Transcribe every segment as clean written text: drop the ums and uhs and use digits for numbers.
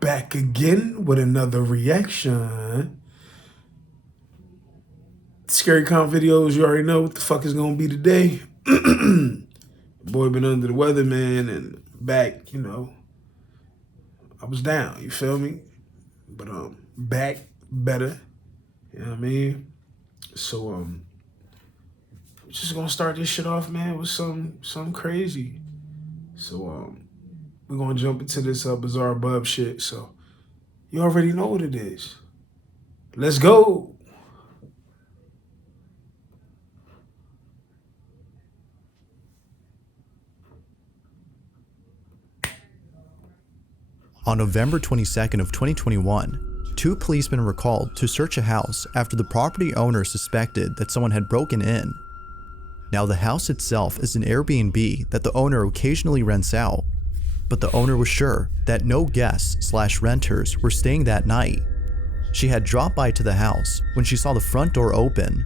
back again with another reaction. Scary Count videos, you already know what the fuck is gonna be today. Boy been under the weather, man, and back, you know, I was down, you feel me? But back better, you know what I mean? So we're just gonna start this shit off, man, with something crazy. So we're gonna jump into this bizarre bub shit. So you already know what it is. Let's go. On November 22nd of 2021, two policemen were called to search a house after the property owner suspected that someone had broken in. Now, the house itself is an Airbnb that the owner occasionally rents out, but the owner was sure that no guests/renters were staying that night. She had dropped by to the house when she saw the front door open.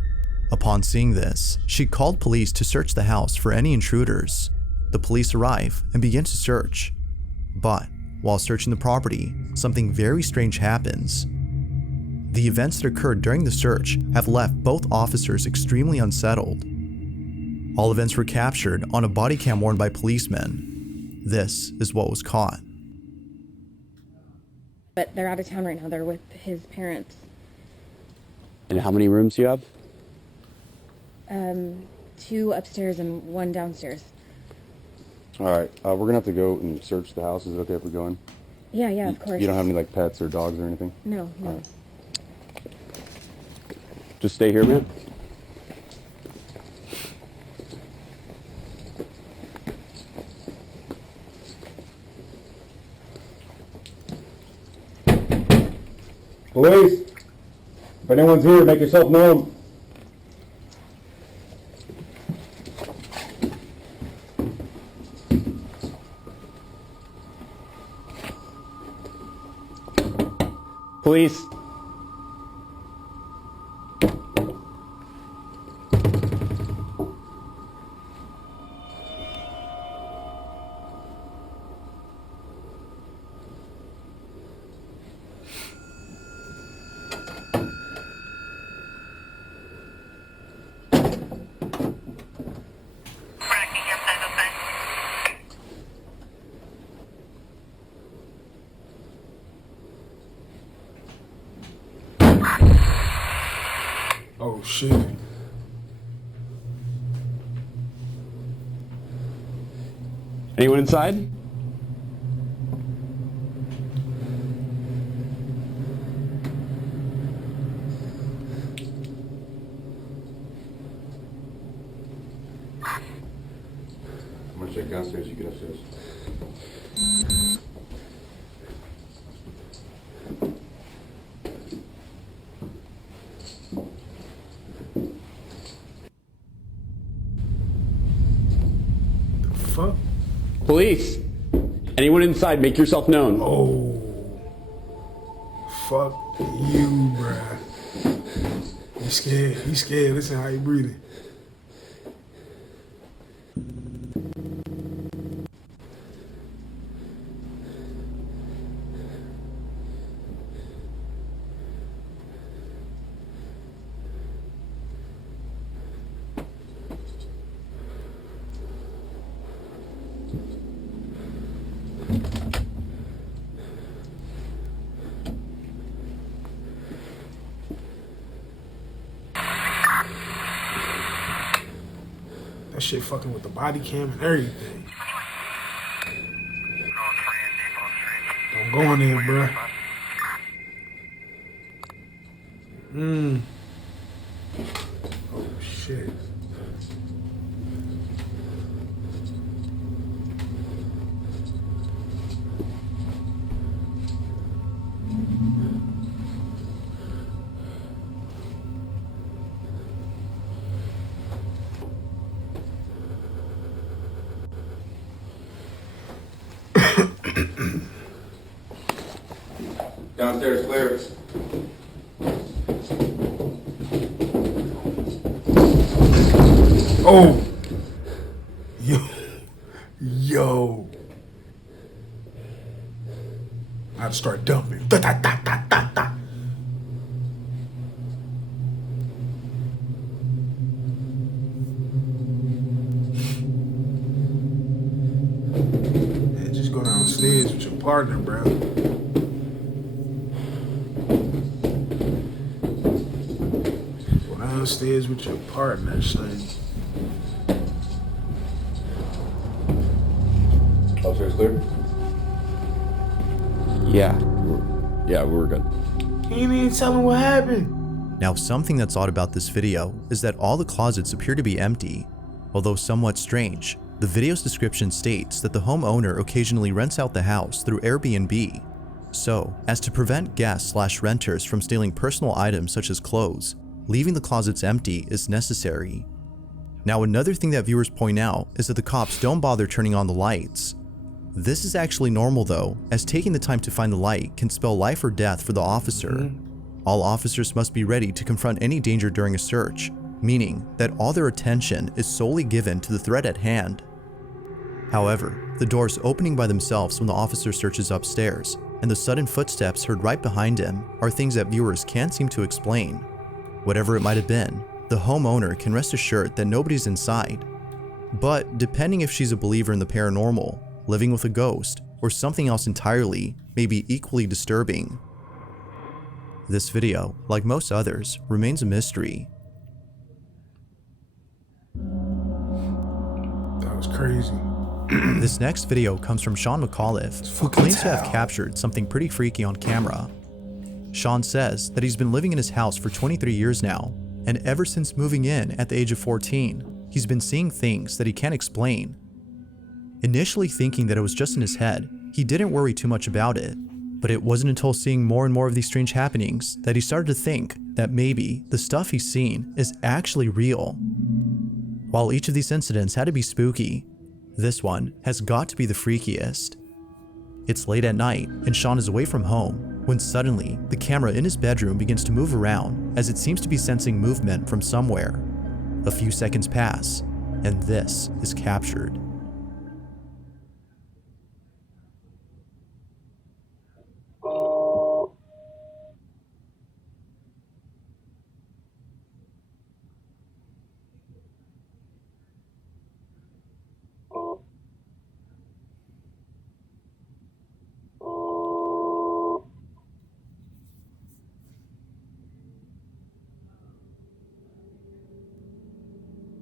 Upon seeing this, she called police to search the house for any intruders. The police arrive and begin to search, but while searching the property, something very strange happens. The events that occurred during the search have left both officers extremely unsettled. All events were captured on a body cam worn by policemen. This is what was caught. But they're out of town right now. They're with his parents. And how many rooms do you have? 2 upstairs and 1 downstairs. All right, we're gonna have to go and search the house. Is it okay if we go in? Yeah, of course. You don't have any like pets or dogs or anything? No. Right. Just stay here, man. Police, if anyone's here, make yourself known. Police. Oh shit. Anyone inside? I'm gonna check downstairs, you get upstairs. Fuck. Police. Anyone inside, make yourself known. Oh. Fuck you, bruh. He's scared. He's scared. Listen how he breathing. That shit fucking with the body cam and everything. Don't go in there, bruh. Oh shit. Downstairs, clear. Oh. Yo. I'd start dumping. Da, da, da, da, da, da. Man, just go downstairs with your partner, bro. Go downstairs with your partner, son. Upstairs clear? Yeah. We were good. He ain't even telling what happened. Now, something that's odd about this video is that all the closets appear to be empty. Although somewhat strange, the video's description states that the homeowner occasionally rents out the house through Airbnb. So, as to prevent guests/renters from stealing personal items such as clothes, leaving the closets empty is necessary. Now, another thing that viewers point out is that the cops don't bother turning on the lights. This is actually normal though, as taking the time to find the light can spell life or death for the officer. All officers must be ready to confront any danger during a search, meaning that all their attention is solely given to the threat at hand. However, the doors opening by themselves when the officer searches upstairs, and the sudden footsteps heard right behind him are things that viewers can't seem to explain. Whatever it might have been, the homeowner can rest assured that nobody's inside. But depending if she's a believer in the paranormal, living with a ghost, or something else entirely, may be equally disturbing. This video, like most others, remains a mystery. That was crazy. This next video comes from Sean McAuliffe, who claims to have captured something pretty freaky on camera. Sean says that he's been living in his house for 23 years now, and ever since moving in at the age of 14, he's been seeing things that he can't explain. Initially thinking that it was just in his head, he didn't worry too much about it, but it wasn't until seeing more and more of these strange happenings that he started to think that maybe the stuff he's seen is actually real. While each of these incidents had to be spooky, this one has got to be the freakiest. It's late at night and Sean is away from home when suddenly the camera in his bedroom begins to move around as it seems to be sensing movement from somewhere. A few seconds pass and this is captured.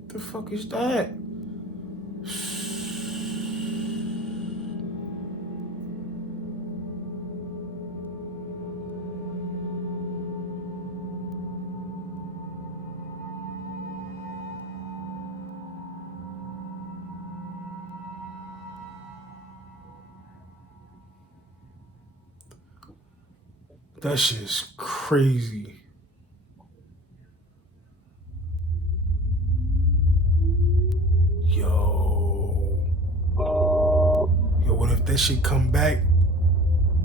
The fuck is that? That shit's crazy. Yo, what if that shit come back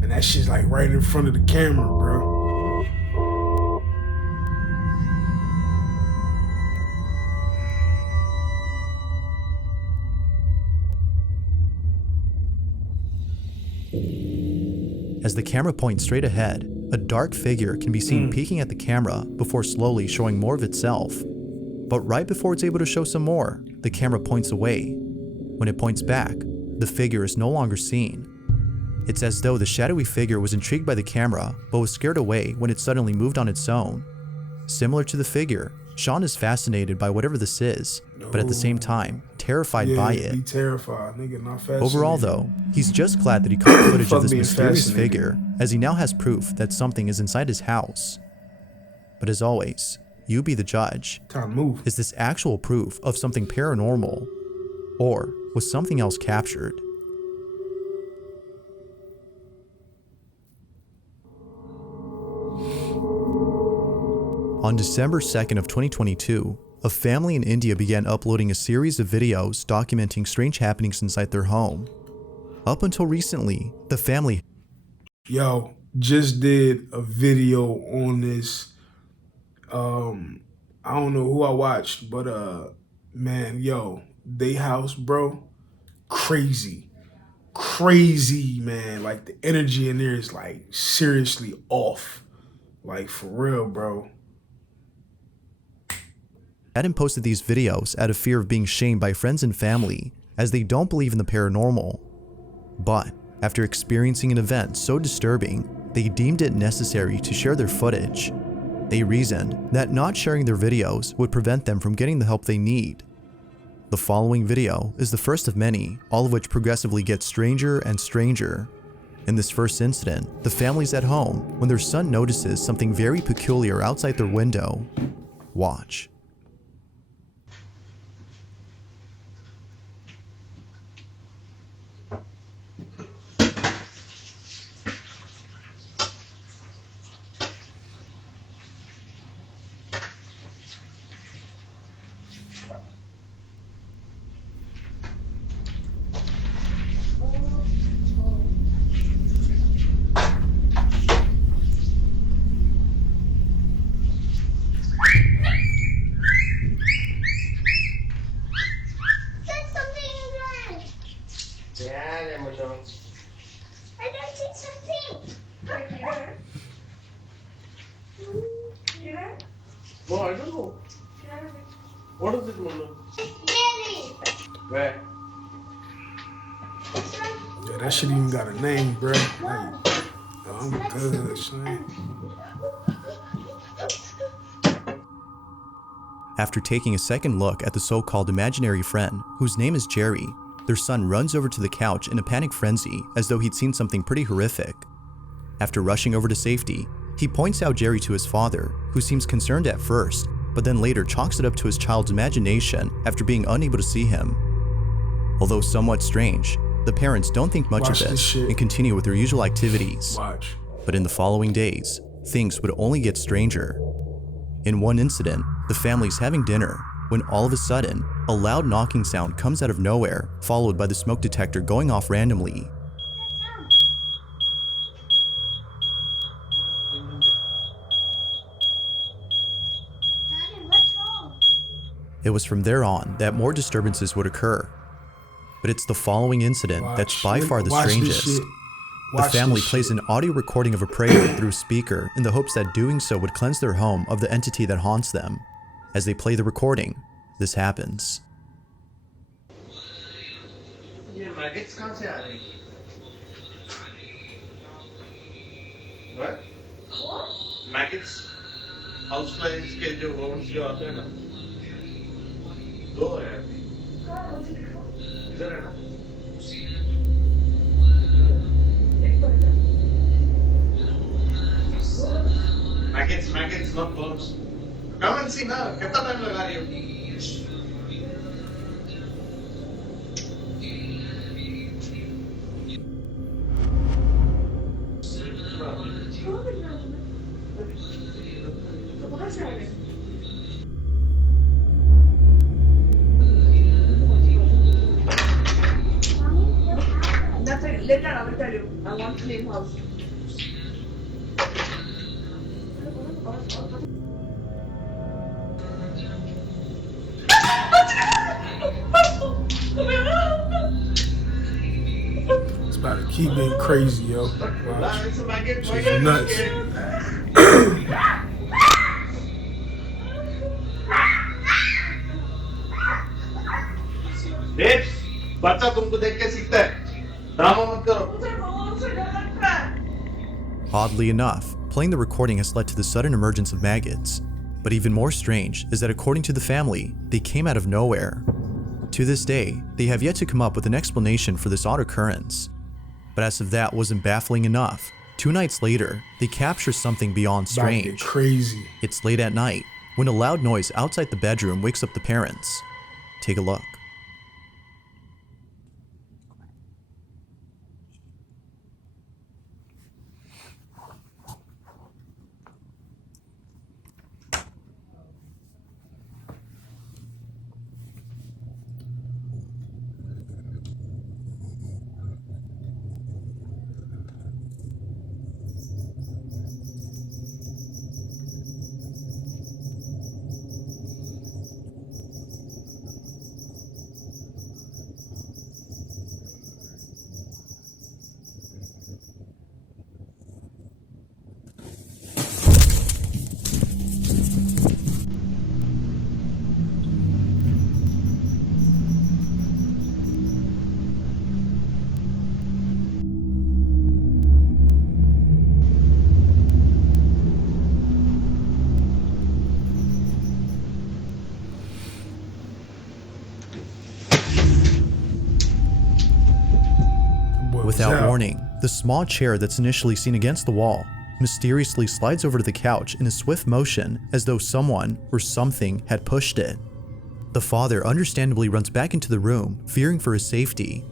and that shit's like right in front of the camera, bro? As the camera points straight ahead, a dark figure can be seen peeking at the camera before slowly showing more of itself. But right before it's able to show some more, the camera points away. When it points back, the figure is no longer seen. It's as though the shadowy figure was intrigued by the camera, but was scared away when it suddenly moved on its own. Similar to the figure, Sean is fascinated by whatever this is, but at the same time, terrified by it. Be terrified, nigga, not fascinated. Overall though, he's just glad that he caught footage of Fuck this being mysterious fascinated. figure, as he now has proof that something is inside his house. But as always, you be the judge. Time to move. Is this actual proof of something paranormal? Or was something else captured? On December 2nd of 2022, a family in India began uploading a series of videos documenting strange happenings inside their home. Up until recently, the family Yo, just did a video on this. I don't know who I watched, but man, yo, they house, bro, crazy. crazy, man. Like the energy in there is like seriously off. Like for real, bro. Adam posted these videos out of fear of being shamed by friends and family, as they don't believe in the paranormal. But after experiencing an event so disturbing, they deemed it necessary to share their footage. They reasoned that not sharing their videos would prevent them from getting the help they need. The following video is the first of many, all of which progressively get stranger and stranger. In this first incident, the family's at home when their son notices something very peculiar outside their window. Watch. I don't see something. No, I don't know. What is it, Mona? Daddy. Where? Yeah, that shit even got a name, bro. Like, oh, I'm good, son. After taking a second look at the so-called imaginary friend, whose name is Jerry, their son runs over to the couch in a panic frenzy as though he'd seen something pretty horrific. After rushing over to safety, he points out Jerry to his father, who seems concerned at first, but then later chalks it up to his child's imagination after being unable to see him. Although somewhat strange, the parents don't think much Watch of this it shit. and continue with their usual activities. Watch. But in the following days, things would only get stranger. In one incident, the family's having dinner when all of a sudden, a loud knocking sound comes out of nowhere, followed by the smoke detector going off randomly. Daddy, what's wrong? It was from there on that more disturbances would occur. But it's the following incident that's by far the Watch this strangest. shit. The Watch family this plays shit. an audio recording of a prayer through a speaker in the hopes that doing so would cleanse their home of the entity that haunts them. As they play the recording, this happens. ये maggots कहाँ से आ रही? What? Maggots? Houseflies के जो worms जो आते हैं ना? दो हैं अभी. इधर है ना? Maggots, not worms. Come and see ना. कितना time लगा रही हो? Nothing. Later I will tell you. I want clean house. It's about to keep getting crazy, yo. Watch. It's a maggot. Shit's nuts. Babes, बच्चा तुमको देख के सीखता है. ड्रामा मत करो. मुझे बहुत से डर लगता है. Oddly enough, playing the recording has led to the sudden emergence of maggots. But even more strange is that according to the family, they came out of nowhere. To this day, they have yet to come up with an explanation for this odd occurrence. But as if that wasn't baffling enough, 2 nights later, they capture something beyond About to get strange. crazy. It's late at night, when a loud noise outside the bedroom wakes up the parents. Take a look. Without out. warning, the small chair that's initially seen against the wall mysteriously slides over to the couch in a swift motion as though someone or something had pushed it. The father understandably runs back into the room, fearing for his safety.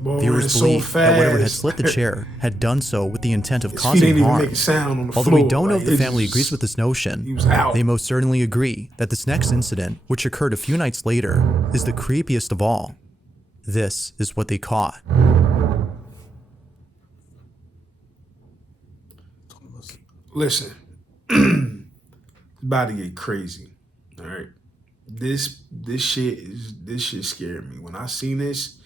Boy, Viewers it's so believe that whatever had fast. slid the chair had done so with the intent of His feet causing didn't even harm. make a sound on the Although floor. we don't know like, if the it family just- agrees with this notion, He was out. they most certainly agree that this next incident, which occurred a few nights later, is the creepiest of all. This is what they caught. Listen, it's about to get crazy. All right, this shit scared me. When I seen this,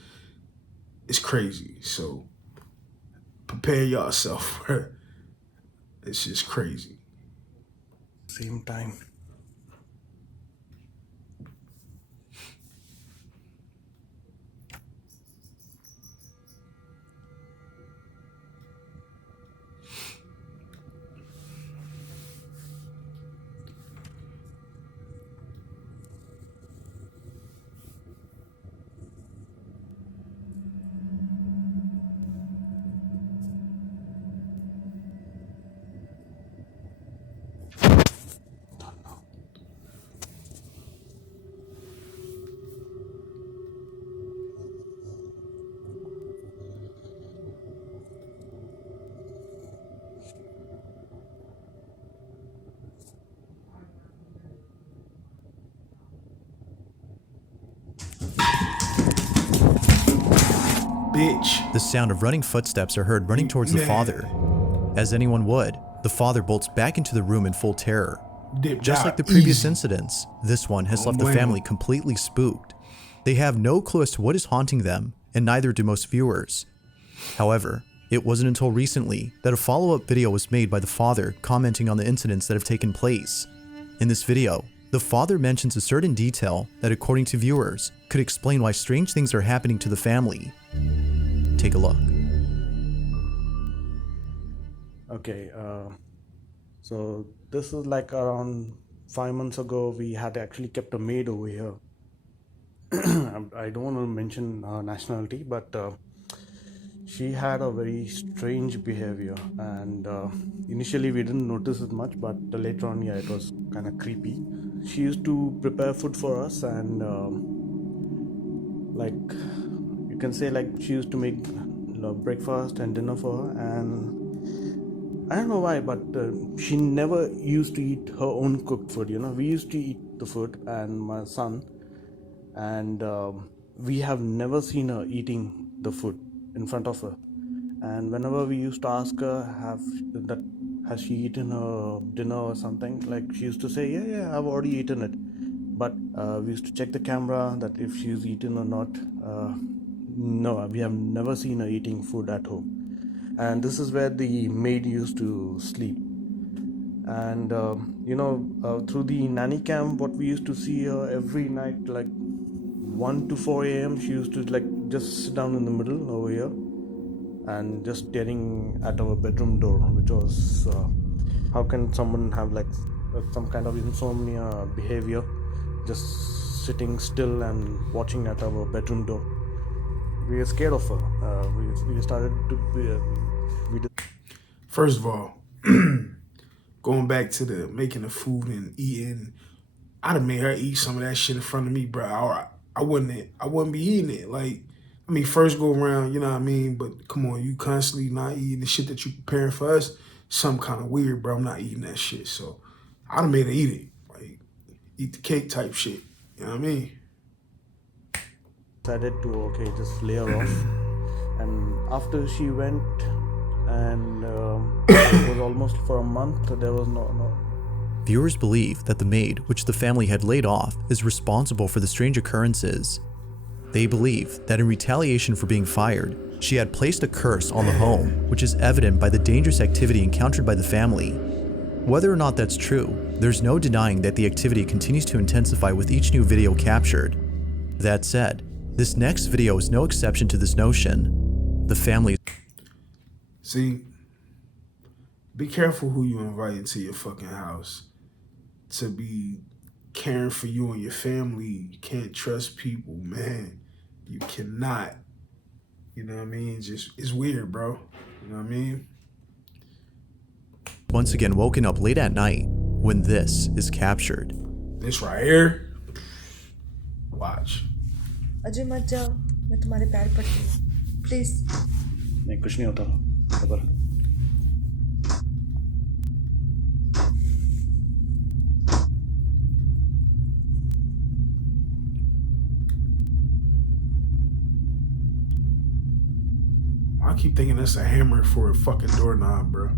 it's crazy. So prepare yourself for it. It's just crazy. Same time. Bitch. The sound of running footsteps are heard running towards the Man. father. As anyone would, the father bolts back into the room in full terror. Dipped Just out like the previous easy. incidents, this one has Don't left the blame family him. completely spooked. They have no clue as to what is haunting them, and neither do most viewers. However, it wasn't until recently that a follow-up video was made by the father commenting on the incidents that have taken place. In this video, the father mentions a certain detail that, according to viewers, could explain why strange things are happening to the family. Take a look. Okay, so this is like around 5 months ago. We had actually kept a maid over here. I don't want to mention her nationality, but she had a very strange behavior, and initially we didn't notice it much, but later on, yeah, it was kind of creepy. She used to prepare food for us, and like you can say, like she used to make breakfast and dinner for her, and I don't know why, but she never used to eat her own cooked food. You know, we used to eat the food, and my son, and we have never seen her eating the food in front of her. And whenever we used to ask her, has she eaten her dinner or something, like she used to say, yeah, I've already eaten it. But we used to check the camera that if she's eaten or not. No, we have never seen her eating food at home. And this is where the maid used to sleep. And through the nanny cam, what we used to see her every night, like 1 to 4 a.m, she used to like just sit down in the middle over here and just staring at our bedroom door, which was how can someone have like some kind of insomnia behavior, just sitting still and watching at our bedroom door. We were scared of her. We started to we did. First of all, going back to the making the food and eating, I'd have made her eat some of that shit in front of me, bro. I wouldn't be eating it. Like, I mean, first go around, you know what I mean? But come on, you constantly not eating the shit that you preparing for us, something kind of weird, bro. I'm not eating that shit. So I'd have made her eat it. Like, eat the cake type shit. You know what I mean? Decided to just lay her off, and after she went, and it was almost for a month. There was no. Viewers believe that the maid, which the family had laid off, is responsible for the strange occurrences. They believe that in retaliation for being fired, she had placed a curse on the home, which is evident by the dangerous activity encountered by the family. Whether or not that's true, there's no denying that the activity continues to intensify with each new video captured. That said, this next video is no exception to this notion. The family. See, be careful who you invite into your fucking house to be caring for you and your family. You can't trust people, man. You cannot. You know what I mean? It's weird, bro. You know what I mean? Once again woken up late at night when this is captured. This right here. Watch. Ajay मत जाओ, मैं तुम्हारे पैर पड़ती हूँ, please. नहीं कुछ नहीं होता, खबर। I keep thinking that's a hammer for a fucking doorknob, bro.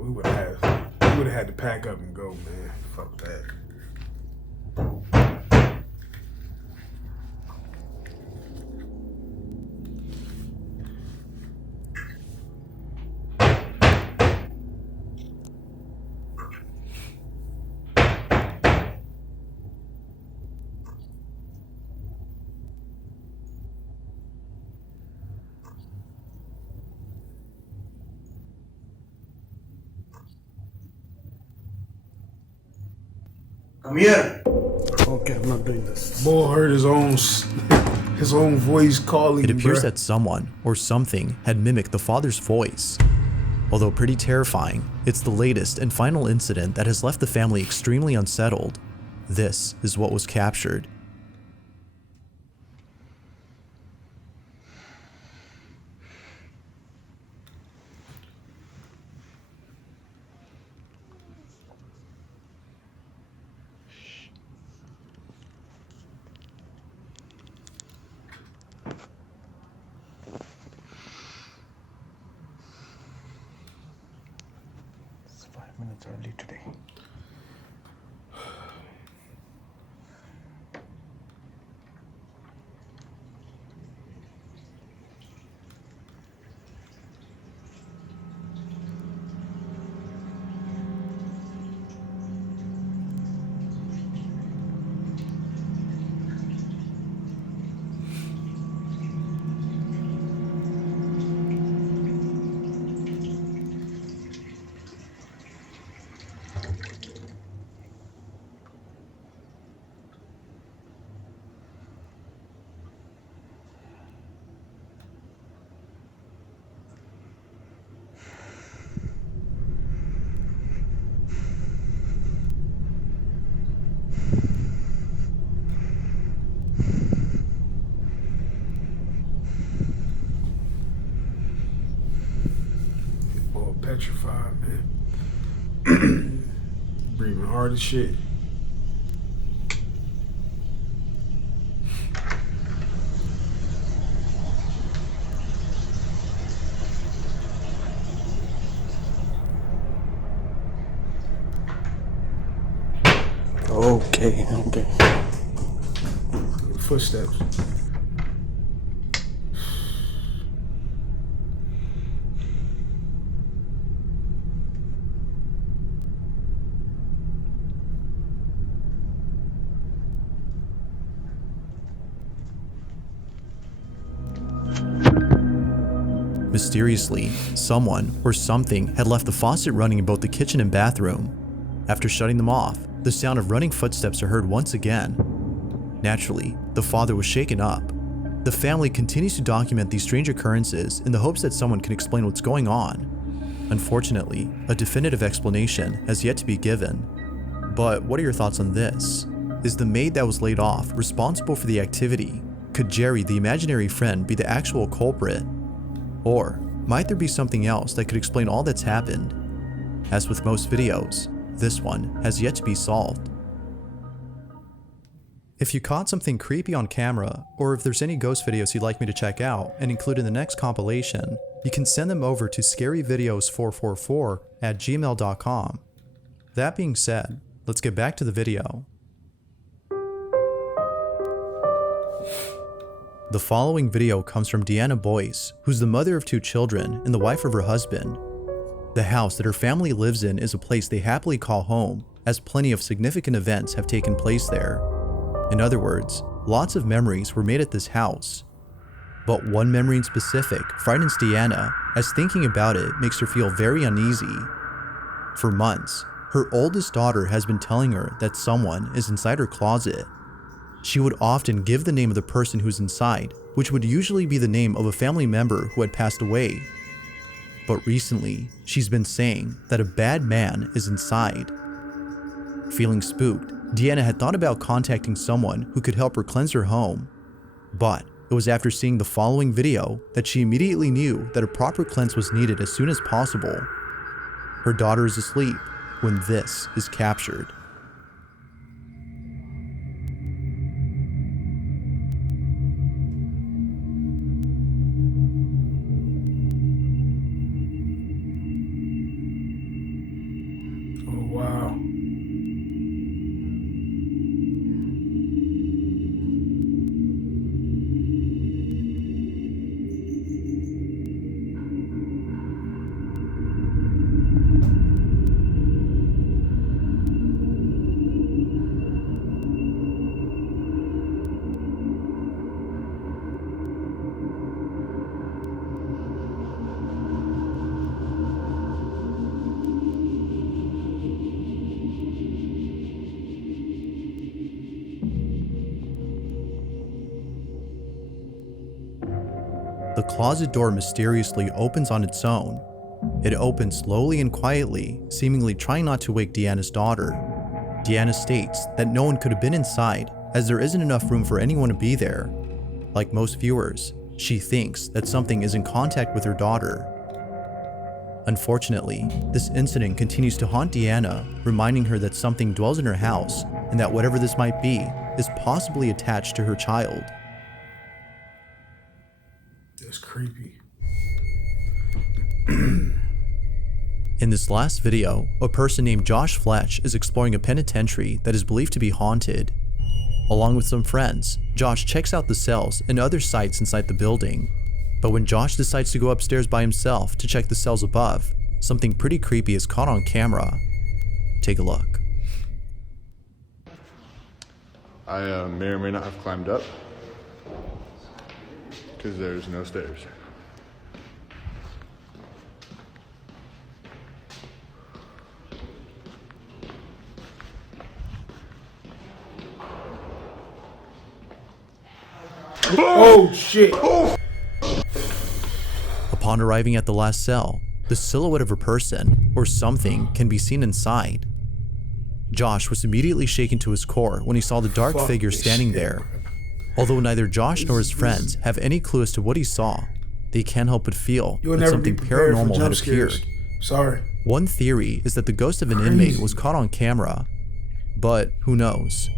We would have had to pack up and go, man. Fuck that. Come here. Okay, I'm not doing this. Boy heard his own voice calling. It appears bruh. that someone or something had mimicked the father's voice. Although pretty terrifying, it's the latest and final incident that has left the family extremely unsettled. This is what was captured. It's 5 minutes early today. Boy, petrified, man. Breathing hard as shit. Okay. Footsteps. Mysteriously, someone or something had left the faucet running in both the kitchen and bathroom. After shutting them off, the sound of running footsteps are heard once again. Naturally, the father was shaken up. The family continues to document these strange occurrences in the hopes that someone can explain what's going on. Unfortunately, a definitive explanation has yet to be given. But what are your thoughts on this? Is the maid that was laid off responsible for the activity? Could Jerry, the imaginary friend, be the actual culprit? Or might there be something else that could explain all that's happened? As with most videos, this one has yet to be solved. If you caught something creepy on camera, or if there's any ghost videos you'd like me to check out and include in the next compilation, you can send them over to scaryvideos444@gmail.com. That being said, let's get back to the video. The following video comes from Deanna Boyce, who's the mother of 2 children and the wife of her husband. The house that her family lives in is a place they happily call home, as plenty of significant events have taken place there. In other words, lots of memories were made at this house. But one memory in specific frightens Deanna, as thinking about it makes her feel very uneasy. For months, her oldest daughter has been telling her that someone is inside her closet. She would often give the name of the person who's inside, which would usually be the name of a family member who had passed away. But recently, she's been saying that a bad man is inside. Feeling spooked, Deanna had thought about contacting someone who could help her cleanse her home. But it was after seeing the following video that she immediately knew that a proper cleanse was needed as soon as possible. Her daughter is asleep when this is captured. Oh, wow. The closet door mysteriously opens on its own. It opens slowly and quietly, seemingly trying not to wake Deanna's daughter. Deanna states that no one could have been inside, as there isn't enough room for anyone to be there. Like most viewers, she thinks that something is in contact with her daughter. Unfortunately, this incident continues to haunt Deanna, reminding her that something dwells in her house and that whatever this might be is possibly attached to her child. That's creepy. In this last video, a person named Josh Fletch is exploring a penitentiary that is believed to be haunted. Along with some friends, Josh checks out the cells and other sites inside the building. But when Josh decides to go upstairs by himself to check the cells above, something pretty creepy is caught on camera. Take a look. I may or may not have climbed up because there's no stairs. Oh shit! Upon arriving at the last cell, the silhouette of a person or something can be seen inside. Josh was immediately shaken to his core when he saw the dark figure standing there. Although neither Josh nor his friends have any clue as to what he saw, they can't help but feel that something paranormal had appeared. Sorry. One theory is that the ghost of an inmate was caught on camera, but who knows?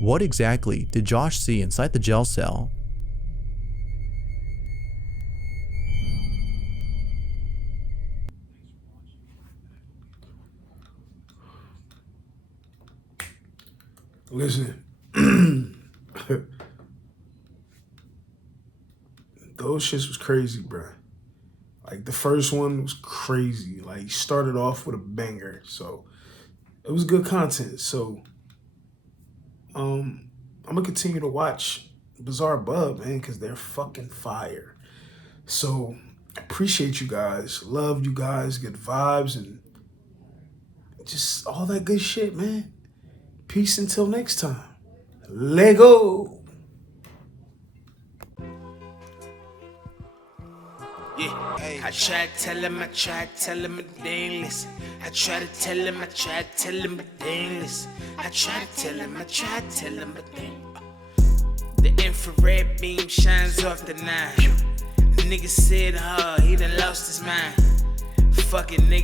What exactly did Josh see inside the jail cell? Listen. Those shits was crazy, bruh. Like, the first one was crazy. Like, he started off with a banger. So, it was good content. So, I'm going to continue to watch Bizarre Bub, man, because they're fucking fire. So, appreciate you guys. Love you guys. Good vibes and just all that good shit, man. Peace until next time. Lego. Yeah, I try to tell him, but they ain't listen. I try to tell him, but they ain't listen. I try to tell him, but they ain't. The infrared beam shines off the nine. The nigga said, he done lost his mind. Fucking nigga.